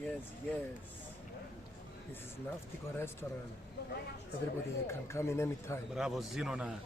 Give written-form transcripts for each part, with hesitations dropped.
Yes. This is Naftiko restaurant. Everybody can come in anytime. Bravo, Zinona.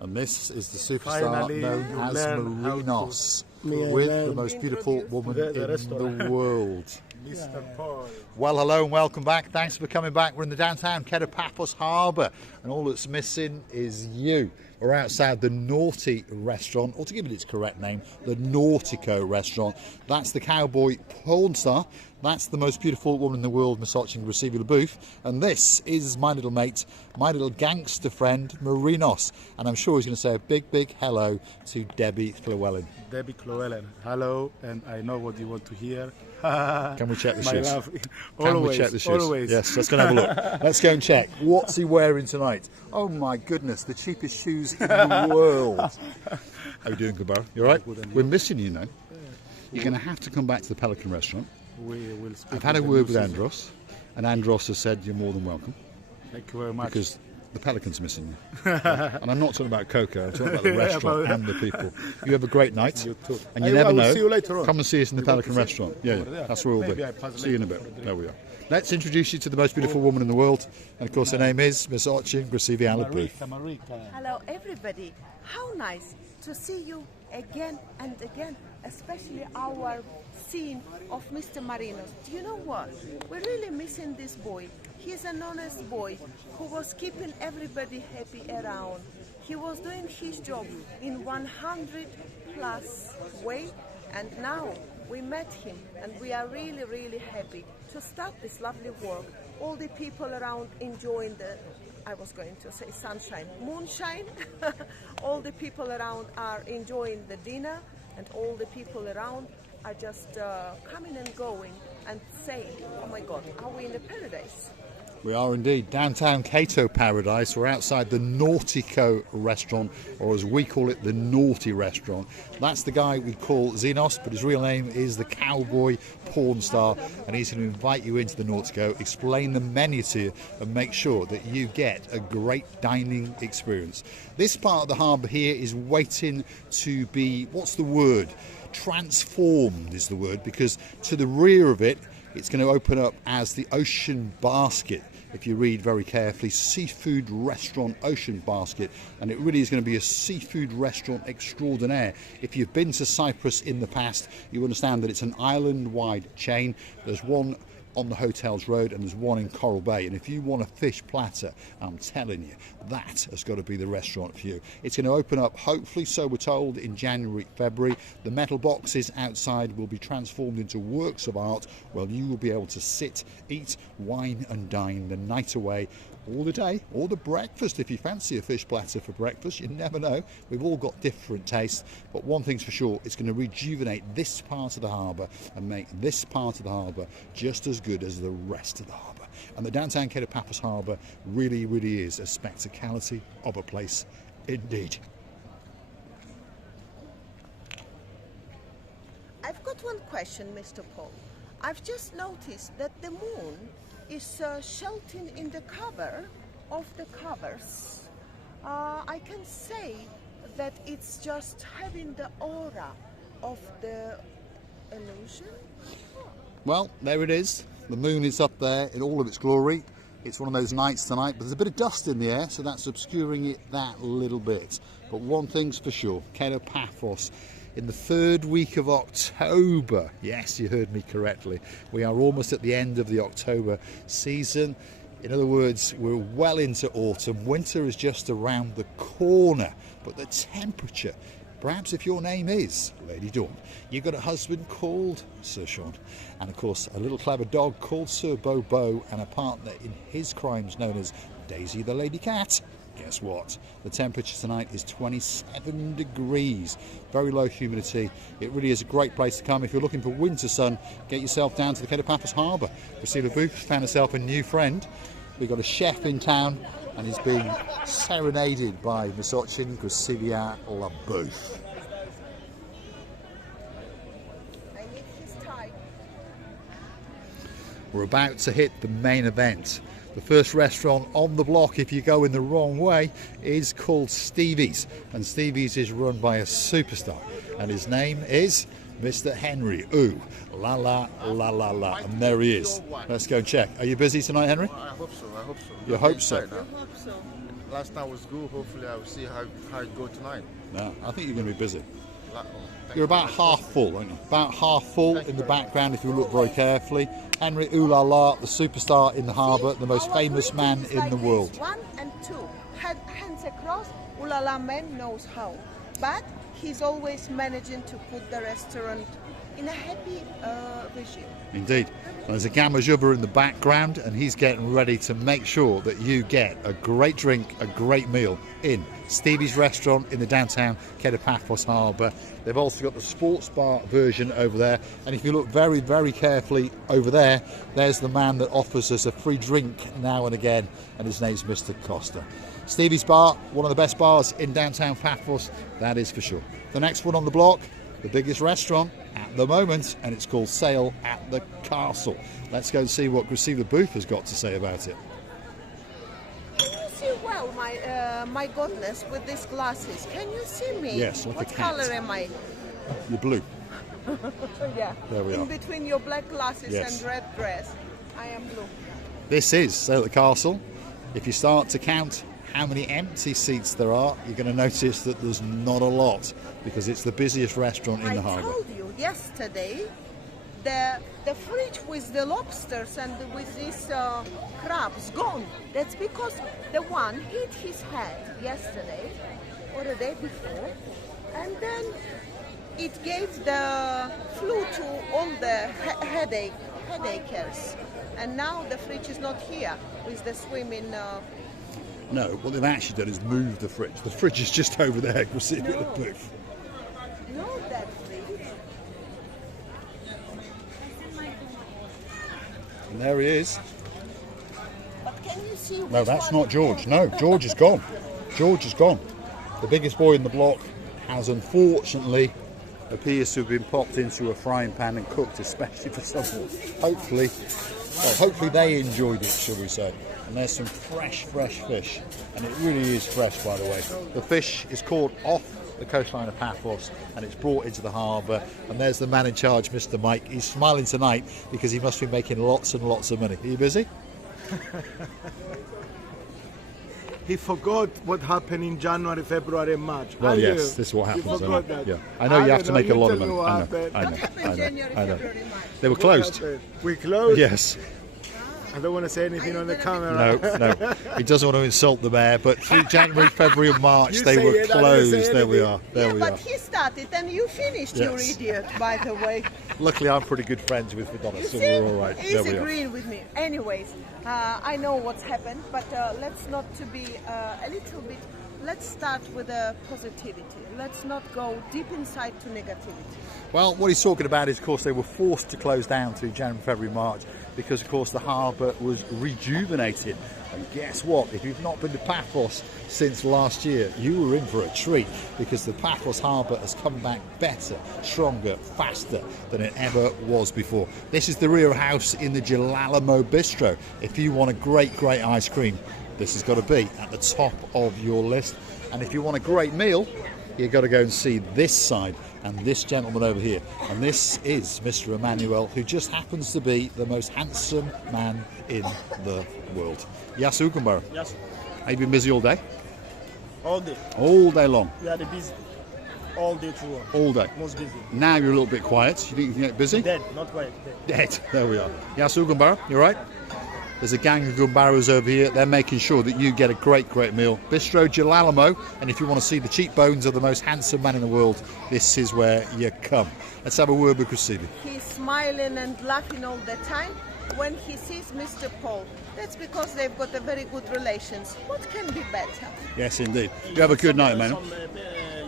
And this is the superstar Finally, known you as learn how Marinos, to- with the most beautiful woman the in restaurant. the world. Mr. Paul. Well, hello and welcome back. Thanks for coming back. We're in the downtown Kato Paphos Harbour, and all that's missing is you. We're outside the Naughty restaurant, or to give it its correct name, the Nautico restaurant. That's the cowboy porn star. That's the most beautiful woman in the world, massaging Graciela LaBeouf. And this is my little mate, my little gangster friend, Marinos. And I'm sure he's going to say a big, big hello to Debbie Llewellyn. Debbie Llewellyn. Hello, and I know what you want to hear. Can we check the My shoes? love. Can we check the shoes? Always. Yes, let's go and have a look. Let's go and check. What's he wearing tonight? Oh my goodness, the cheapest shoes in the world. How you doing, Gabar? You all right? We're missing you now. You're going to have to come back to the Pelican restaurant. We will speak. I've had a word with Andros, and Andros has said you're more than welcome. Thank you very much. Because the Pelican's missing you. And I'm not talking about Coco, I'm talking about the restaurant and the people. You have a great night. You too. And you I never will know. see you later on. Come and see us in the Pelican restaurant. Yeah, there. that's where we'll Maybe be. I pass See you in a later bit. for the There we are. Let's introduce you to the most beautiful woman in the world. And of course, her name is Miss Archie Graciela LaBeouf. Marika. Hello everybody, how nice to see you again and again, especially our scene of Mr. Marinos. Do you know what? We're really missing this boy. He's an honest boy who was keeping everybody happy around. He was doing his job in 100 plus way, and now we met him and we are really, really happy to start this lovely work. All the people around enjoying the, I was going to say sunshine, moonshine. All the people around are enjoying the dinner, and all the people around are just coming and going and saying, oh my God, are we in the paradise? We are indeed. Downtown Kato Paradise. We're outside the Nautico restaurant, or as we call it, the Naughty restaurant. That's the guy we call Xenos, but his real name is the cowboy porn star, and he's going to invite you into the Nautico, explain the menu to you, and make sure that you get a great dining experience. This part of the harbour here is waiting to be, what's the word? Transformed is the word, because to the rear of it, it's going to open up as the Ocean Basket. If you read very carefully, seafood restaurant Ocean Basket, and it really is going to be a seafood restaurant extraordinaire. If you've been to Cyprus in the past, you understand that it's an island-wide chain. There's one on the Hotels Road and there's one in Coral Bay, and if you want a fish platter, I'm telling you, that has got to be the restaurant for you. It's going to open up, hopefully, so we're told, in January, February. The metal boxes outside will be transformed into works of art. Well, you will be able to sit, eat, wine and dine the night away, all the day, or the breakfast. If you fancy a fish platter for breakfast, you never know. We've all got different tastes, but one thing's for sure, it's going to rejuvenate this part of the harbour and make this part of the harbour just as good as the rest of the harbour. And the downtown Kato Paphos Harbour really, really is a spectacality of a place indeed. I've got one question, Mr. Paul. I've just noticed that the moon is sheltering in the cover of the covers. I can say that it's just having the aura of the illusion. Well, there it is. The moon is up there in all of its glory. It's one of those nights tonight, but there's a bit of dust in the air, so that's obscuring it that little bit. But one thing's for sure, Kato Paphos, in the third week of October, yes, you heard me correctly, we are almost at the end of the October season. In other words, we're well into autumn. Winter is just around the corner, but the temperature, perhaps if your name is Lady Dawn, you've got a husband called Sir Sean, and of course a little clever dog called Sir Bobo, and a partner in his crimes known as Daisy the Lady Cat. Guess what? The temperature tonight is 27 degrees. Very low humidity. It really is a great place to come. If you're looking for winter sun, get yourself down to the Kato Paphos Harbour. Graciela LaBeouf found herself a new friend. We've got a chef in town, and he's being serenaded by Miss Ochin Graciela LaBeouf. I need his tie. We're about to hit the main event. The first restaurant on the block, if you go in the wrong way, is called Stevie's. And Stevie's is run by a superstar. And his name is Mr. Henry. Ooh, la la la la la. And there he is. Let's go and check. Are you busy tonight, Henry? I hope so. I hope so. You hope so? I hope so. Last night was good. Hopefully, I will see how it go tonight. No, I think you're going to be busy. Thank You're about half full, aren't you? About half full in the background if you look very carefully. Henry Oulala, the superstar in the harbour, the most famous man in the world. 1 and 2. Hands across. Ulala man knows how. But he's always managing to put the restaurant in a happy regime. Indeed. Well, there's a Gamajuba in the background, and he's getting ready to make sure that you get a great drink, a great meal in Stevie's restaurant in the downtown Kato Paphos Harbour. They've also got the sports bar version over there, and if you look very, very carefully over there, there's the man that offers us a free drink now and again, and his name's Mr. Costa. Stevie's Bar, one of the best bars in downtown Paphos, that is for sure. The next one on the block, the biggest restaurant at the moment, and it's called Sail at the Castle. Let's go and see what Gracila Booth has got to say about it. Can you see well, my goodness, with these glasses? Can you see me? Yes, like a what cat. colour am I? You're blue. Yeah. There we are. In between your black glasses Yes. and red dress, I am blue. This is Sail at the Castle. If you start to count how many empty seats there are, you're going to notice that there's not a lot, because it's the busiest restaurant in the harbour. I told you yesterday, the fridge with the lobsters and with these crabs gone. That's because the one hit his head yesterday or the day before, and then it gave the flu to all the headaches. And now the fridge is not here with the swimming. No, what they've actually done is move the fridge. The fridge is just over there, Gracila Booth. No, that fridge. And there he is. But can you see? No, which that's one not George. No, George is gone. George is gone. The biggest boy in the block has unfortunately appears to have been popped into a frying pan and cooked especially for someone. Hopefully they enjoyed it, shall we say. And there's some fresh fish, and it really is fresh, by the way. The fish is caught off the coastline of Paphos, and it's brought into the harbour. And there's the man in charge, Mr. Mike. He's smiling tonight because he must be making lots and lots of money. Are you busy? He forgot what happened in January, February, and March. Well, And yes, this is what happens. You forgot that. Yeah, I know you have to make a lot of money. What I happened. know. What happened January, February, March? They were closed. We closed. Yes. I don't want to say anything on the camera. No. He doesn't want to insult the mayor, but through January, February, and March, You they say were it, I didn't closed. say There we anything. are. There Yeah, we but are. he started and you finished, you Yes. idiot, by the way. Luckily, I'm pretty good friends with Madonna, You so see, we're all right. he's There we are. agreeing with me. Anyways, I know what's happened, but let's not to be a little bit. Let's start with positivity. Let's not go deep inside to negativity. Well, what he's talking about is, of course, they were forced to close down through January, February, March because, of course, the harbour was rejuvenated. And guess what? If you've not been to Paphos since last year, you were in for a treat, because the Paphos harbour has come back better, stronger, faster than it ever was before. This is the rear house in the Gelalamo Bistro. If you want a great ice cream, this has got to be at the top of your list. And if you want a great meal, you've got to go and see this side and this gentleman over here. And this is Mr. Emmanuel, who just happens to be the most handsome man in the world. Yasu Kumbara. Yes, Have you been busy all day? all day. All day long? We are the busy. All day through. All day. Most busy. Now you're a little bit quiet. You think you can get busy? Dead, not quiet. Dead. Dead. There we are. Yasu Kumbara, you all right? There's a gang of Gumbaras over here. They're making sure that you get a great meal. Bistro Gelalamo. And if you want to see the cheekbones of the most handsome man in the world, this is where you come. Let's have a word with Gracila. He's smiling and laughing all the time when he sees Mr. Paul. That's because they've got a very good relations. What can be better? Yes, indeed. You have a good night, man.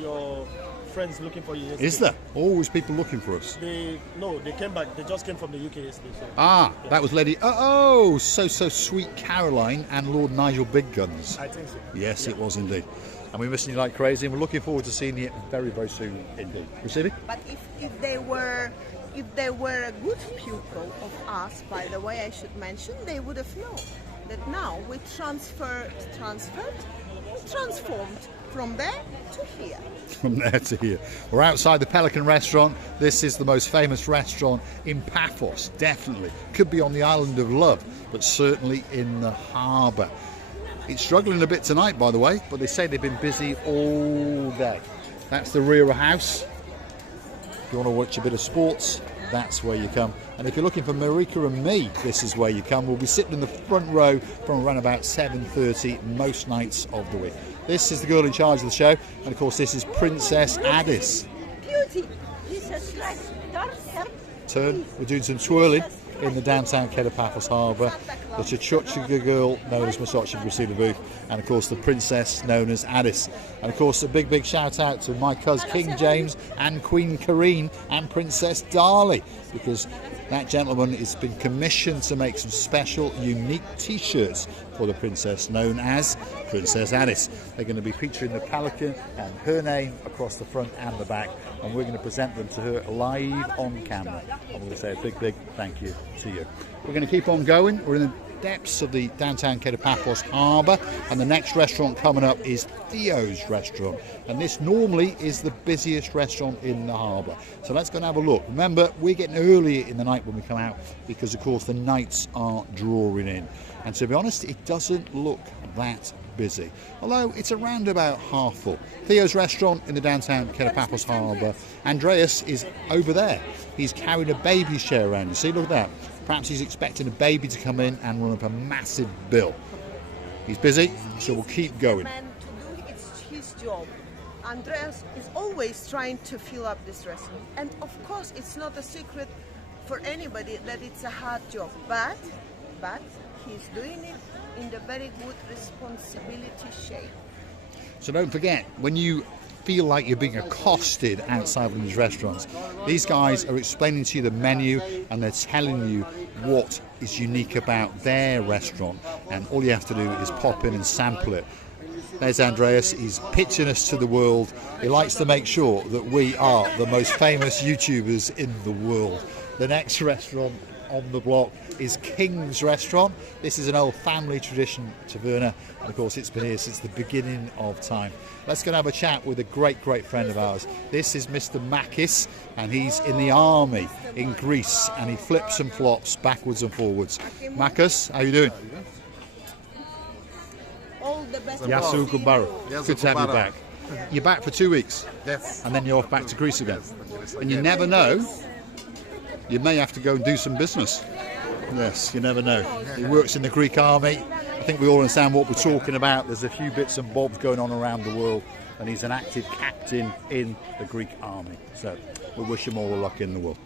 Your friends looking for you yesterday. Is there? Always people looking for us. They came back. They just came from the UK yesterday. So. Ah, that was Lady... so sweet Caroline and Lord Nigel Big Guns. I think so. Yes, it was indeed. And we're missing you like crazy, and we're looking forward to seeing you very, very soon indeed. Gracila? But if they were a good pupil of us, by the way, I should mention, they would have known that now we transformed from there to here. From there to here. We're outside the Pelican restaurant. This is the most famous restaurant in Paphos, definitely. Could be on the island of Love, but certainly in the harbour. It's struggling a bit tonight, by the way, but they say they've been busy all day. That's the rear house. If you want to watch a bit of sports, that's where you come. And if you're looking for Marika and me, this is where you come. We'll be sitting in the front row from around about 7:30 most nights of the week. This is the girl in charge of the show, and of course this is Princess Addis. Beauty. Jesus Christ. Turn, we're doing some twirling in the downtown Kato Paphos Harbour. The Chachucha girl known as Masochi received a booth, and of course the princess known as Addis. And of course a big shout out to my cousin King James and Queen Karine and Princess Darley, because that gentleman has been commissioned to make some special unique t-shirts for the princess known as Princess Addis. They're going to be featuring the Pelican and her name across the front and the back, and we're going to present them to her live on camera. And we'll say a big thank you to you. We're going to keep on going. We're in the depths of the downtown Kato Paphos Harbour, and the next restaurant coming up is Theo's restaurant, and this normally is the busiest restaurant in the harbour. So let's go and have a look. Remember, we're getting earlier in the night when we come out because of course the nights are drawing in, and to be honest it doesn't look that busy, although it's around about half full. Theo's restaurant in the downtown Kato Paphos Harbour. Andreas is over there. He's carrying a baby chair around. You see, look at that. Perhaps he's expecting a baby to come in and run up a massive bill. He's busy, so we'll keep going. It's his job. Andreas is always trying to fill up this restaurant, and of course it's not a secret for anybody that it's a hard job, but he's doing it in the very good responsibility shape. So don't forget, when you feel like you're being accosted outside of these restaurants, these guys are explaining to you the menu and they're telling you what is unique about their restaurant, and all you have to do is pop in and sample it. There's Andreas. He's pitching us to the world. He likes to make sure that we are the most famous YouTubers in the world. The next restaurant on the block is King's Restaurant. This is an old family tradition taverna, and of course it's been here since the beginning of time. Let's go and have a chat with a great friend of ours. This is Mr. Makis, and he's in the army in Greece, and he flips and flops backwards and forwards. Makis, how you doing? All the best. Yasu Kubaru. Good to have you back. You're back for 2 weeks. Yes. And then you're off back to Greece again. And you never know, you may have to go and do some business. Yes, you never know. He works in the Greek army. I think we all understand what we're talking about. There's a few bits and bobs going on around the world, and he's an active captain in the Greek army. So we wish him all the luck in the world.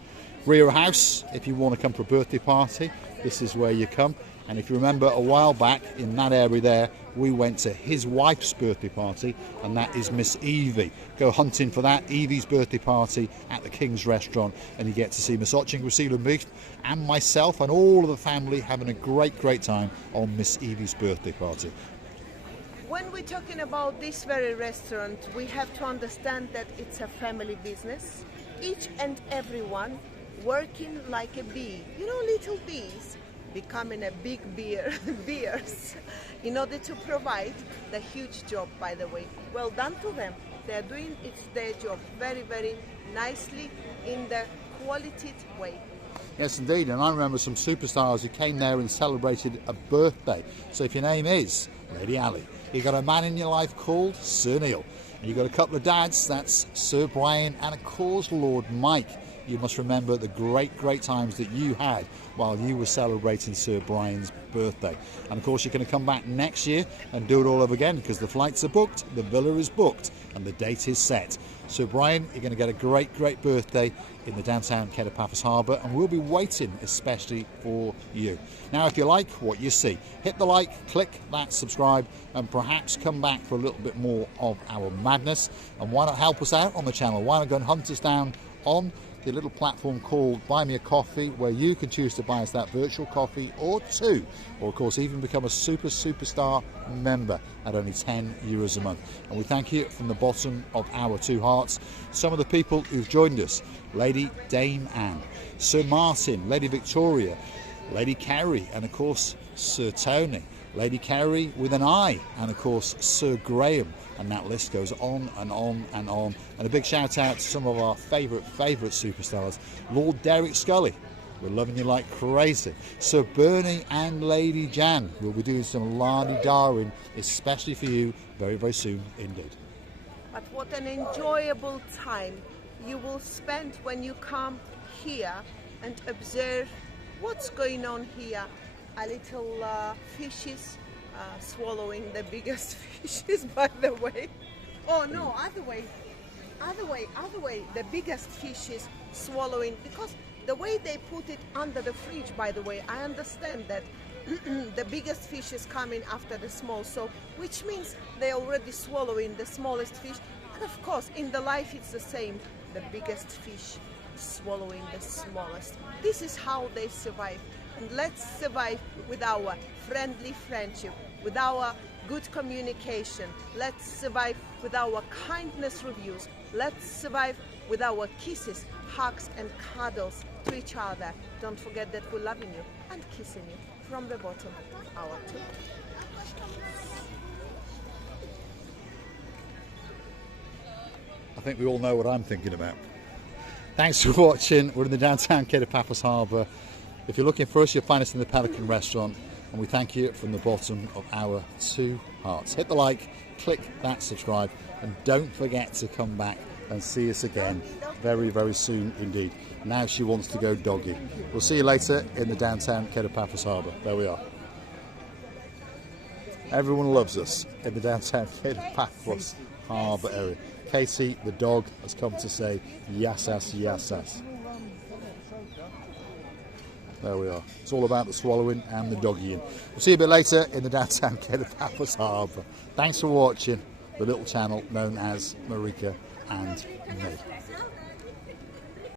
Rear house, if you want to come for a birthday party, this is where you come. And if you remember a while back in that area there, we went to his wife's birthday party, and that is Miss Evie. Go hunting for that, Evie's birthday party at the King's Restaurant, and you get to see Masochi Gracila and myself and all of the family having a great time on Miss Evie's birthday party. When we're talking about this very restaurant, we have to understand that it's a family business. Each and everyone working like a bee. You know, little bees becoming a big beers in order to provide the huge job, by the way. Well done to them. They're doing their job very nicely in the quality way. Yes, indeed. And I remember some superstars who came there and celebrated a birthday. So if your name is Lady Ali, you've got a man in your life called Sir Neil, and you've got a couple of dads, that's Sir Brian and of course Lord Mike. You must remember the great times that you had while you were celebrating Sir Brian's birthday. And of course you're going to come back next year and do it all over again, because the flights are booked, the villa is booked, and the date is set. Sir Brian, you're going to get a great birthday in the downtown Kato Paphos Harbour, and we'll be waiting especially for you. Now, if you like what you see, hit the like, click that subscribe, and perhaps come back for a little bit more of our madness. And why not help us out on the channel? Why not go and hunt us down on the little platform called Buy Me a Coffee, where you can choose to buy us that virtual coffee or two, or of course even become a superstar member at only €10 a month. And we thank you from the bottom of our two hearts. Some of the people who've joined us: Lady Dame Anne, Sir Martin, Lady Victoria, Lady Kerry, and of course Sir Tony. Lady Kerry with an I, and of course Sir Graham, and that list goes on and on and on. And a big shout out to some of our favourite superstars. Lord Derek Scully, we're loving you like crazy. Sir Bernie and Lady Jan will be doing some Lardy Darwin, especially for you, very, very soon indeed. But what an enjoyable time you will spend when you come here and observe what's going on here. A little fishes swallowing the biggest fishes, by the way. Oh no, other way. The biggest fishes swallowing, because the way they put it under the fridge, by the way, I understand that the biggest fish is coming after the small, so which means they're already swallowing the smallest fish. And of course, in the life it's the same. The biggest fish swallowing the smallest. This is how they survive. And let's survive with our friendly friendship, with our good communication. Let's survive with our kindness reviews. Let's survive with our kisses, hugs and cuddles to each other. Don't forget that we're loving you and kissing you from the bottom of our tube. I think we all know what I'm thinking about. Thanks for watching. We're in the downtown Kato Paphos Harbour. If you're looking for us, you'll find us in the Pelican restaurant, and we thank you from the bottom of our 2 hearts. Hit the like, click that subscribe, and don't forget to come back and see us again very, very soon indeed. Now she wants to go doggy. We'll see you later in the downtown Kato Paphos Harbour. There we are. Everyone loves us in the downtown Kato Paphos Harbour area. Katie, the dog, has come to say yassas, yassas. There we are. It's all about the swallowing and the doggying. We'll see you a bit later in the downtown Kato Paphos Harbour. Thanks for watching the little channel known as Marika and me.